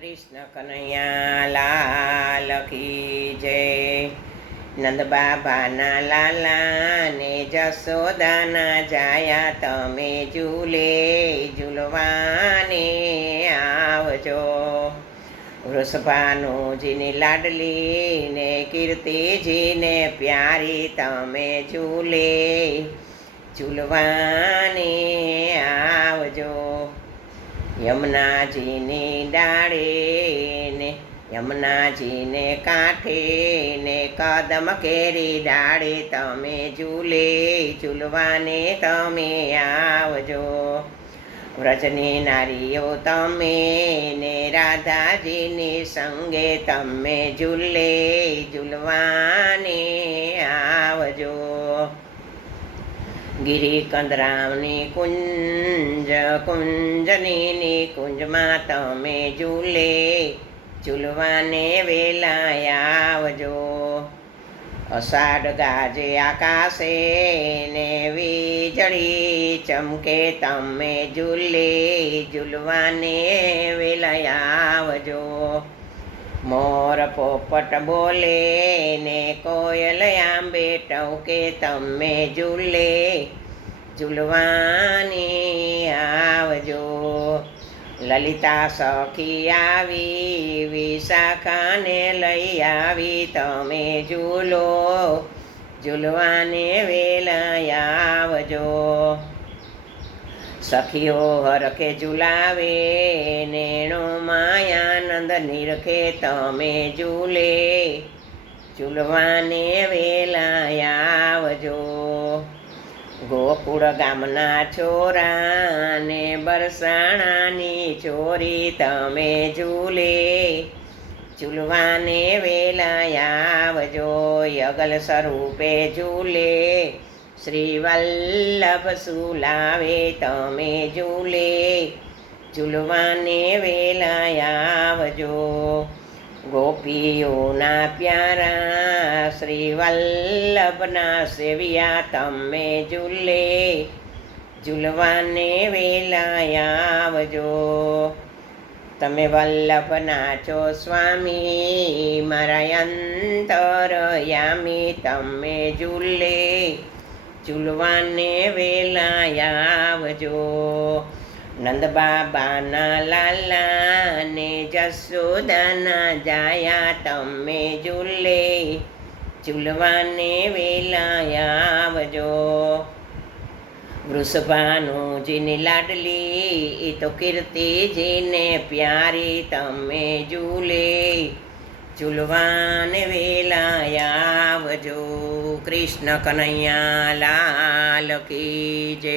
કૃષ્ણ કનૈયા લાલ કી જય। નંદ બાબાના લાલા ને જશોદાના જાયા તમે ઝૂલે ઝૂલવાને આવજો। વૃષભાનુજીની લાડલી ને કીર્તિજીને પ્યારી તમે ઝૂલે ઝૂલવાને આવજો। યમુનાજીની ડાળે ને યમુનાજીને કાંઠે ને કદમ કેરી ડાળે તમે ઝૂલે ઝૂલવાને તમે આવજો। વ્રજની નારીઓ તમે ને રાધાજીની સંગે તમે ઝૂલે ઝૂલવાને આવજો। ગિરી કંદરાવની કુંજની કુંજમાં તમે ઝૂલે ઝૂલવાને વેલા આવજો। અષાઢ ગાજે આકાશે ને વીજળી ચમકે તમે ઝૂલે ઝૂલવાને વેલા આવજો। મોર પોપટ બોલે ને કોયલ આંબે ટવકે તમે ઝૂલે ઝૂલવાને આવજો। લલિતા સખી આવી વિશાખાને લઈ આવી તમે ઝૂલો ઝૂલવાને વેલા આવજો। સખીઓ હરખે ઝૂલાવે નેણો માયાનંદ નિરખે તમે ઝૂલે ઝૂલવાને વેલા આવજો। ગોકુળ ગામના છોરા ને બરસાણાની છોરી તમે ઝૂલે ઝૂલવાને વેલા આવજો। યગલ સ્વરૂપે ઝૂલે શ્રી વલ્લભ સુલાવે તમે ઝૂલે ઝૂલવાને વેલા આવજો। ગોપીઓના પ્યારા શ્રી વલ્લભના સેવિયા તમે ઝૂલે ઝૂલવાને વેલા આવજો। તમે વલ્લભના છો સ્વામી મારા અંતરયામી તમે ઝૂલે ઝૂલવાને વેલા આવજો। નંદ બાબાના લાલા ને જશોદાના જાયા તમે ઝૂલે ઝૂલવાને વેલા આવજો। વૃષભાનુજીની લાડલી એ તો કીર્તિજીને પ્યારી તમે ઝૂલે ઝૂલવાને વેલા આવજો। કૃષ્ણ કનૈયા લાલ કી જય।